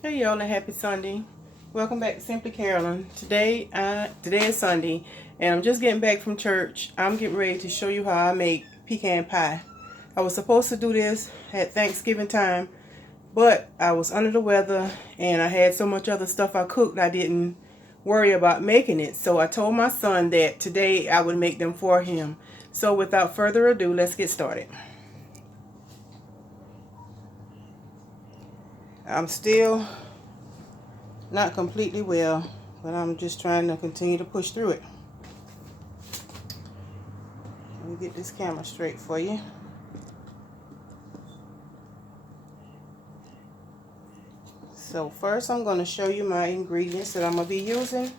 Hey y'all, and happy Sunday. Welcome back to Simply Carolyn. Today is Sunday, and I'm just getting back from church. I'm getting ready to show you how I make pecan pie. I was supposed to do this at Thanksgiving time, but I was under the weather and I had so much other stuff I cooked I didn't worry about making it. So I told my son that today I would make them for him. So without further ado, let's get started. I'm still not completely well, but I'm just trying to continue to push through it. Let me get this camera straight for you. So first I'm going to show you my ingredients that I'm going to be using.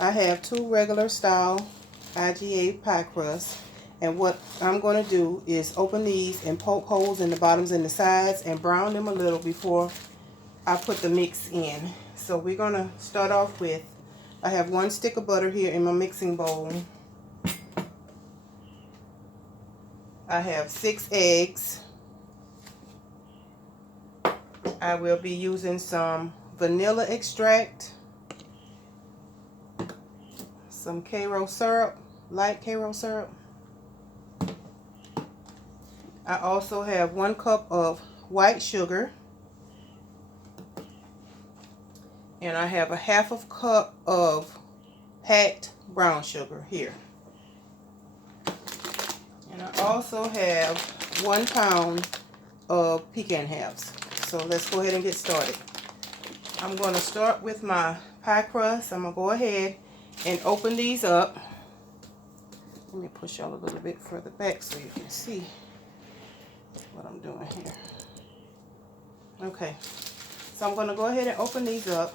I have 2 regular style IGA pie crusts, and what I'm going to do is open these and poke holes in the bottoms and the sides and brown them a little before I put the mix in. So we're going to start off with, I have 1 stick of butter here in my mixing bowl. I have 6 eggs. I will be using some vanilla extract, some karo syrup, light karo syrup. I also have 1 cup of white sugar, and I have a half of cup of packed brown sugar here. And I also have 1 pound of pecan halves. So let's go ahead and get started. I'm going to start with my pie crust. I'm going to go ahead and open these up. Let me push y'all a little bit further back so you can see what I'm doing here. Okay, so I'm going to go ahead and open these up.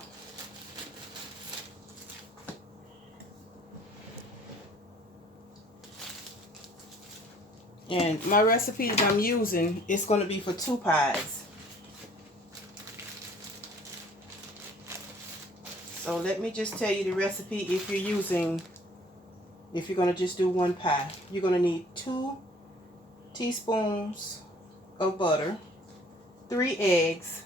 And my recipe that I'm using is going to be for 2 pies. So let me just tell you the recipe if you're going to just do 1 pie. You're going to need 2 teaspoons of butter, 3 eggs,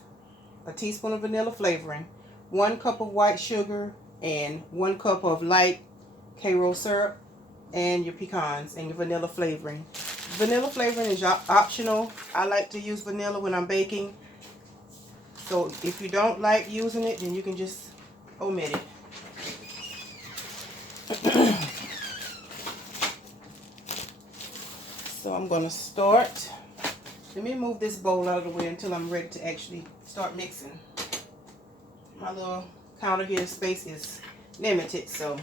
a teaspoon of vanilla flavoring, 1 cup of white sugar, and 1 cup of light karo syrup, and your pecans and your vanilla flavoring. Vanilla flavoring is optional. I like to use vanilla when I'm baking. So if you don't like using it, then you can just omit it. So I'm going to start. Let me move this bowl out of the way until I'm ready to actually start mixing. My little counter here space is limited, so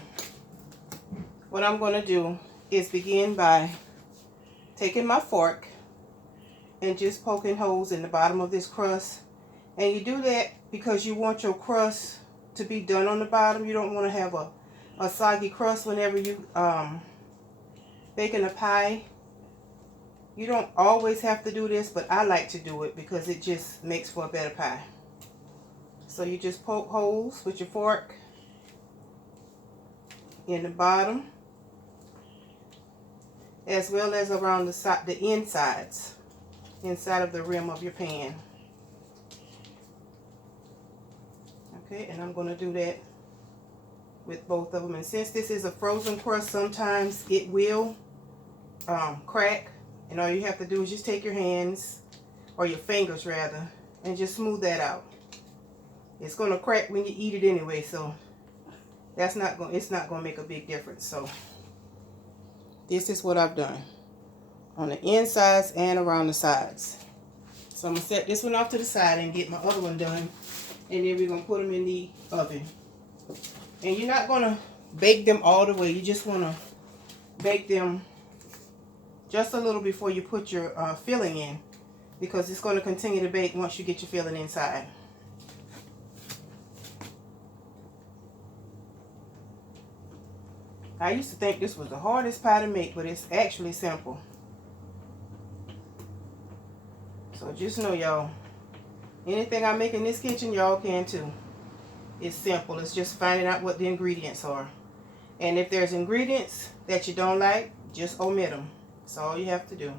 what I'm going to do is begin by taking my fork and just poking holes in the bottom of this crust. And you do that because you want your crust to be done on the bottom. You don't want to have a soggy crust whenever you baking a pie. You don't always have to do this, but I like to do it because it just makes for a better pie. So you just poke holes with your fork in the bottom, as well as around the insides, inside of the rim of your pan. Okay, and I'm going to do that with both of them. And since this is a frozen crust, sometimes it will crack. And all you have to do is just take your hands, or your fingers rather, and just smooth that out. It's going to crack when you eat it anyway, so it's not going to make a big difference. So this is what I've done on the insides and around the sides. So I'm going to set this one off to the side and get my other one done, and then we're going to put them in the oven. And you're not going to bake them all the way. You just want to bake them just a little before you put your filling in, because it's going to continue to bake once you get your filling inside. I used to think this was the hardest pie to make, but it's actually simple. So just know, y'all, anything I make in this kitchen, y'all can too. It's simple. It's just finding out what the ingredients are. And if there's ingredients that you don't like, just omit them. That's all you have to do.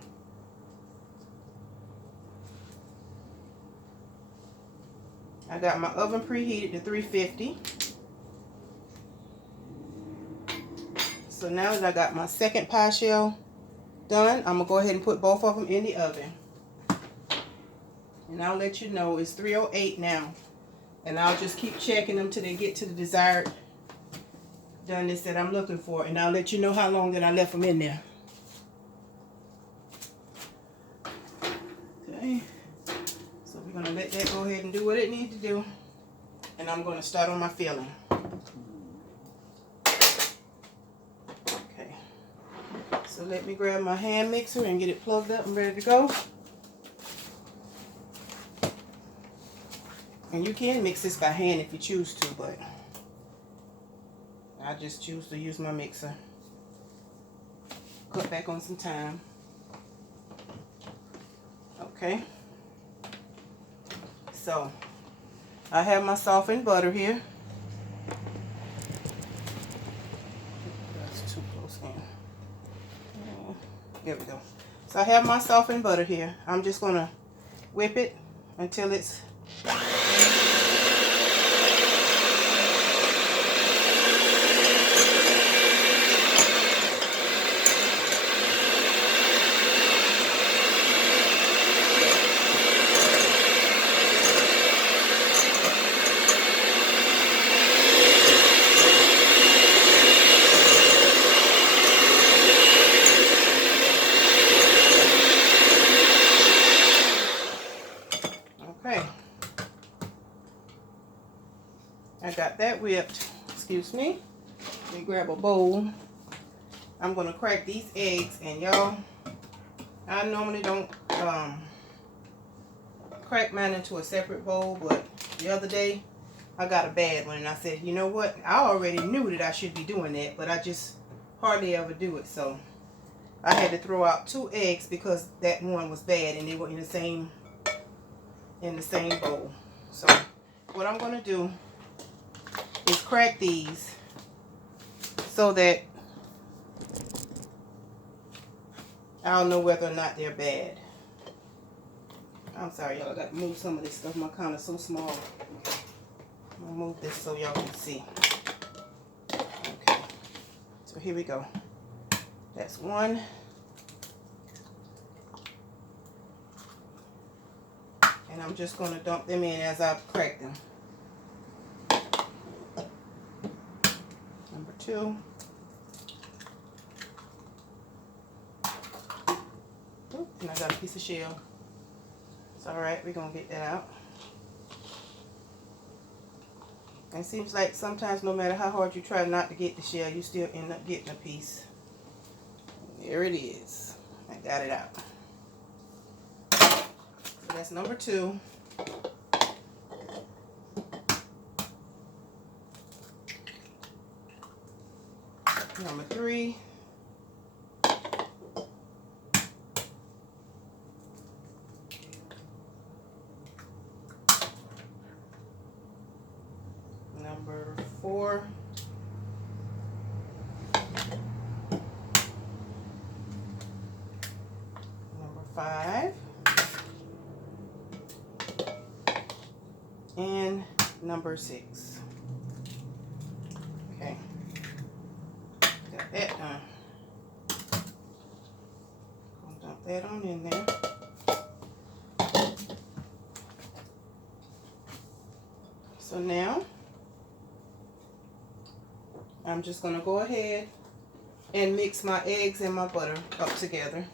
I got my oven preheated to 350. So now that I got my second pie shell done, I'm gonna go ahead and put both of them in the oven. And I'll let you know it's 308 now. And I'll just keep checking them till they get to the desired doneness that I'm looking for. And I'll let you know how long that I left them in there. Okay. So we're gonna let that go ahead and do what it needs to do. And I'm gonna start on my filling. Okay. So let me grab my hand mixer and get it plugged up and ready to go. And you can mix this by hand if you choose to, but I just choose to use my mixer. Cut back on some time. Okay. So, I have my softened butter here. That's too close in. There we go. So I have my softened butter here. I'm just going to whip it until it's got that whipped. Excuse me. Let me grab a bowl. I'm gonna crack these eggs, and y'all, I normally don't crack mine into a separate bowl, but the other day I got a bad one, and I said, you know what? I already knew that I should be doing that, but I just hardly ever do it. So I had to throw out 2 eggs because that one was bad, and they were in the same bowl. So what I'm gonna do is crack these so that I'll know whether or not they're bad. I'm sorry, y'all. I got to move some of this stuff. My counter's so small. I'm gonna move this so y'all can see. Okay. So here we go. That's one. And I'm just gonna dump them in as I crack them. Number 2. Oop, and I got a piece of shell. It's alright, we're gonna get that out. And it seems like sometimes no matter how hard you try not to get the shell, you still end up getting a piece. There it is. I got it out. So that's number 2. Number 3. Number 4. Number 5. And number 6. Okay. Got that done. Gonna dump that on in there. So now I'm just going to go ahead and mix my eggs and my butter up together.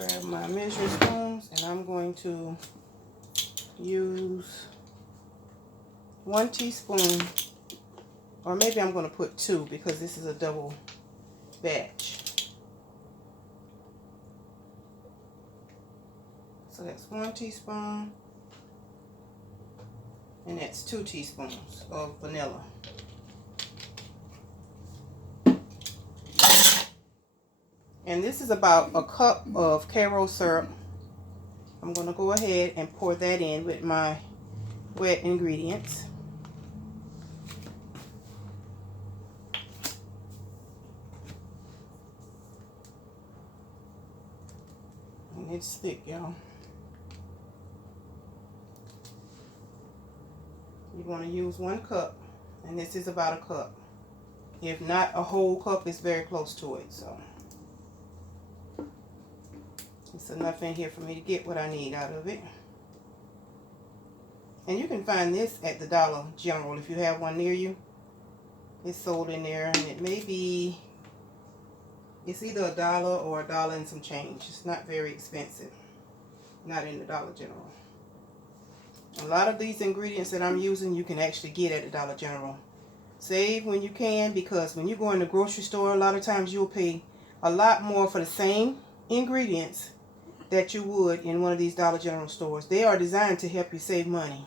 grab my measuring spoons, and I'm going to use 1 teaspoon, or maybe I'm going to put 2 because this is a double batch. So that's 1 teaspoon, and that's 2 teaspoons of vanilla. And this is about a cup of karo syrup. I'm going to go ahead and pour that in with my wet ingredients. And it's thick, y'all. You want to use 1 cup, and this is about a cup. If not a whole cup, it's very close to it, so it's enough in here for me to get what I need out of it. And you can find this at the Dollar General if you have one near you. It's sold in there, and it may be, it's either $1 or $1 and some change. It's not very expensive. Not in the Dollar General. A lot of these ingredients that I'm using, you can actually get at the Dollar General. Save when you can, because when you go in the grocery store, a lot of times you'll pay a lot more for the same ingredients that you would in one of these Dollar General stores. They are designed to help you save money.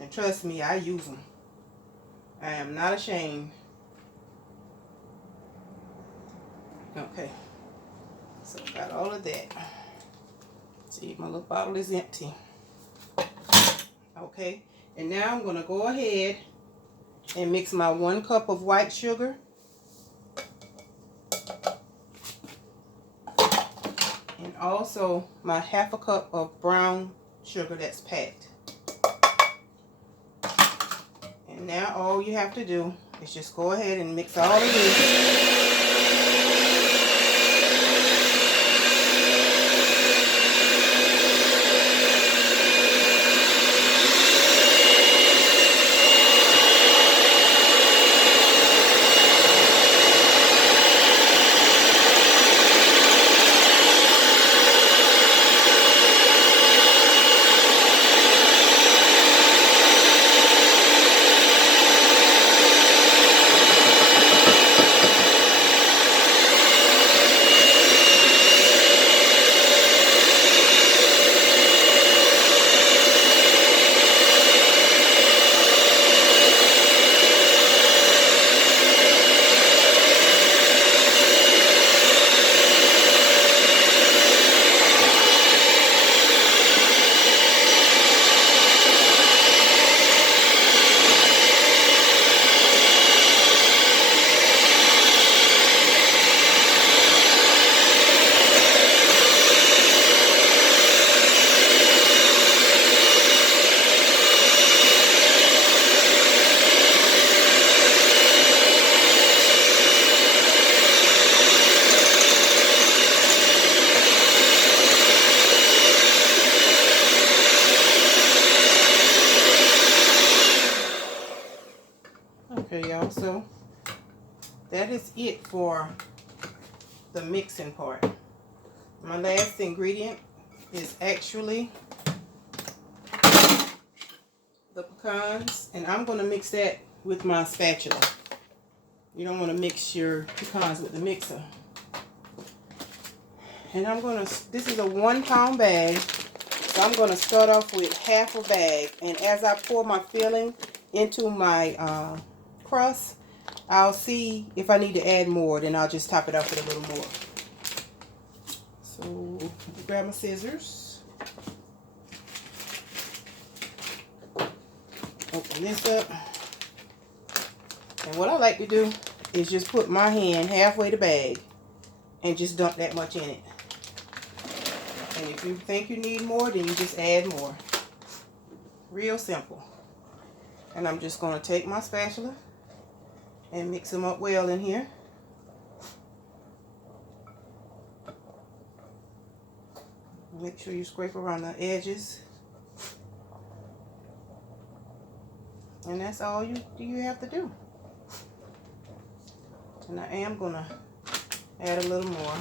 And trust me, I use them. I am not ashamed. Okay. So got all of that. See, my little bottle is empty. Okay. And now I'm going to go ahead and mix my 1 cup of white sugar. And also my 1/2 cup of brown sugar that's packed. And now all you have to do is just go ahead and mix all of this. Okay, y'all, so that is it for the mixing part. My last ingredient is actually the pecans, and I'm going to mix that with my spatula. You don't want to mix your pecans with the mixer. And I'm going to, this is a 1 pound bag, so I'm going to start off with 1/2 bag. And as I pour my filling into my crust, I'll see if I need to add more, then I'll just top it off with a little more. So, grab my scissors. Open this up. And what I like to do is just put my hand halfway the bag and just dump that much in it. And if you think you need more, then you just add more. Real simple. And I'm just going to take my spatula and mix them up well in here. Make sure you scrape around the edges. And that's all you have to do. And I am going to add a little more.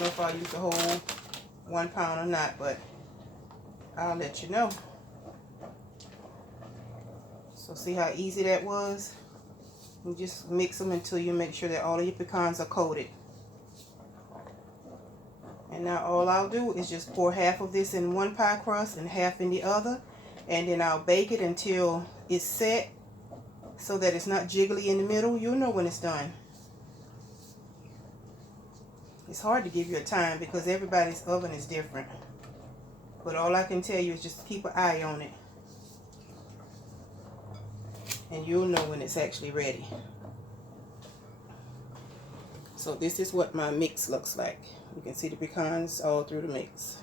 know if I'll use the whole 1 pound or not, but I'll let you know. So see how easy that was? You just mix them until you make sure that all of your pecans are coated. And now all I'll do is just pour half of this in one pie crust and half in the other. And then I'll bake it until it's set so that it's not jiggly in the middle. You'll know when it's done. It's hard to give you a time because everybody's oven is different. But all I can tell you is just keep an eye on it. And you'll know when it's actually ready. So this is what my mix looks like. You can see the pecans all through the mix.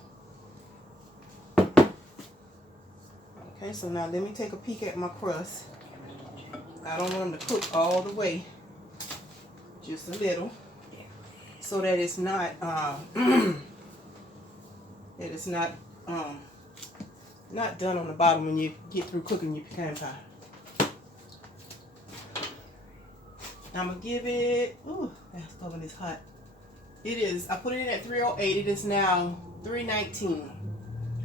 Okay, so now let me take a peek at my crust. I don't want them to cook all the way, just a little, so that it's not not done on the bottom when you get through cooking your pecan pie. I'm gonna give it, ooh, that oven is hot. It is, I put it in at 308, it is now 319.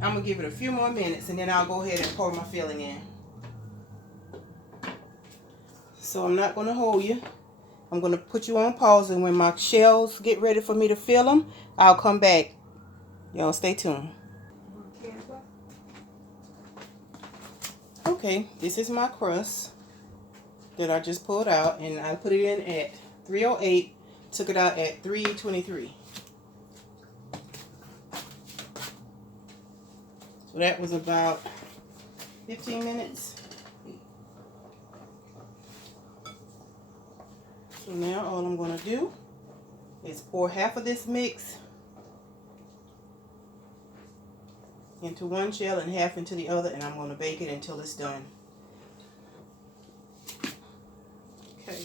I'm gonna give it a few more minutes and then I'll go ahead and pour my filling in. So I'm not gonna hold you. I'm gonna put you on pause, and when my shells get ready for me to fill them, I'll come back. Y'all stay tuned. Okay, this is my crust that I just pulled out, and I put it in at 308, took it out at 323. So that was about 15 minutes. So now all I'm going to do is pour half of this mix into one shell and half into the other, and I'm going to bake it until it's done. Okay.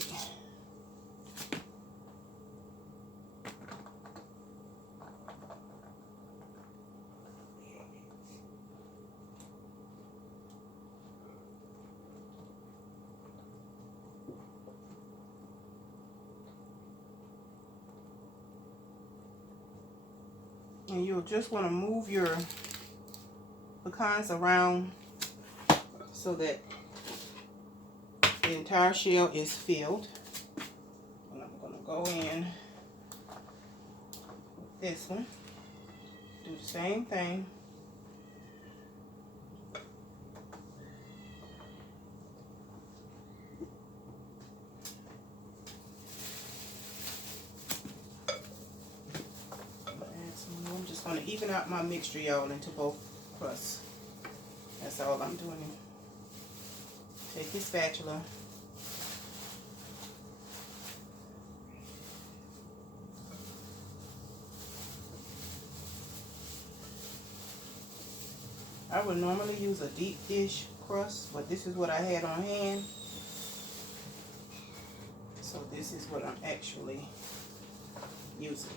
And you'll just want to move your pecans around so that the entire shell is filled. And I'm going to go in with this one. Do the same thing. I'm just going to even out my mixture, y'all, into both crusts. That's all I'm doing. Take your spatula. I would normally use a deep dish crust, but this is what I had on hand. So this is what I'm actually using.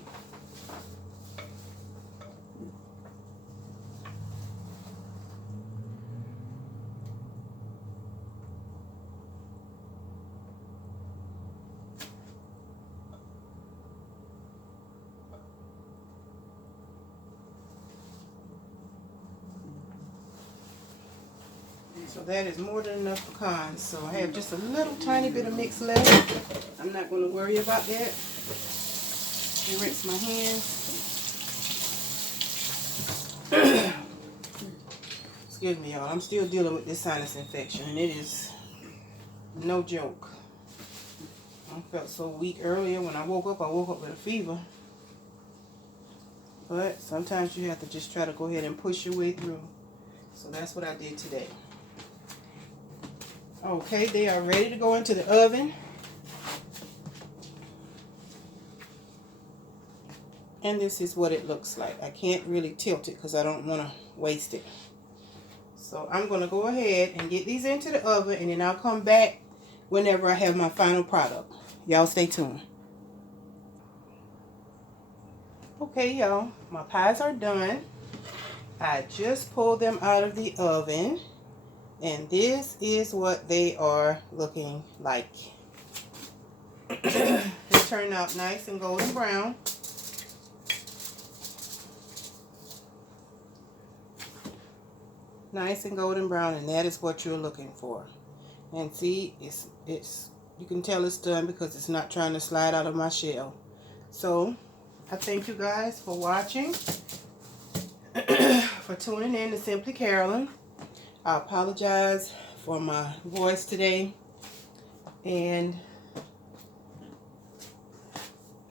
So that is more than enough pecans. So I have just a little tiny bit of mix left. I'm not going to worry about that. I rinse my hands. Excuse me, y'all. I'm still dealing with this sinus infection, and it is no joke. I felt so weak earlier. When I woke up with a fever. But sometimes you have to just try to go ahead and push your way through. So that's what I did today. Okay, they are ready to go into the oven. And this is what it looks like. I can't really tilt it because I don't want to waste it. So I'm going to go ahead and get these into the oven, and then I'll come back whenever I have my final product. Y'all stay tuned. Okay, y'all, my pies are done. I just pulled them out of the oven. And this is what they are looking like. They turned out nice and golden brown. Nice and golden brown, and that is what you're looking for. And see, you can tell it's done because it's not trying to slide out of my shell. So I thank you guys for watching, for tuning in to Simply Carolyn. I apologize for my voice today, and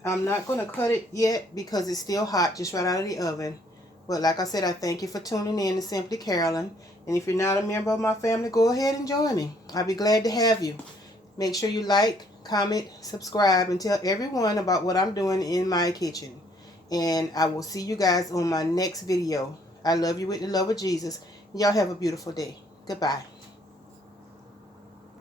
I'm not going to cut it yet because it's still hot, just right out of the oven. But like I said, I thank you for tuning in to Simply Carolyn. And if you're not a member of my family, go ahead and join me. I'll be glad to have you. Make sure you like, comment, subscribe, and tell everyone about what I'm doing in my kitchen. And I will see you guys on my next video. I love you with the love of Jesus. Y'all have a beautiful day. Goodbye.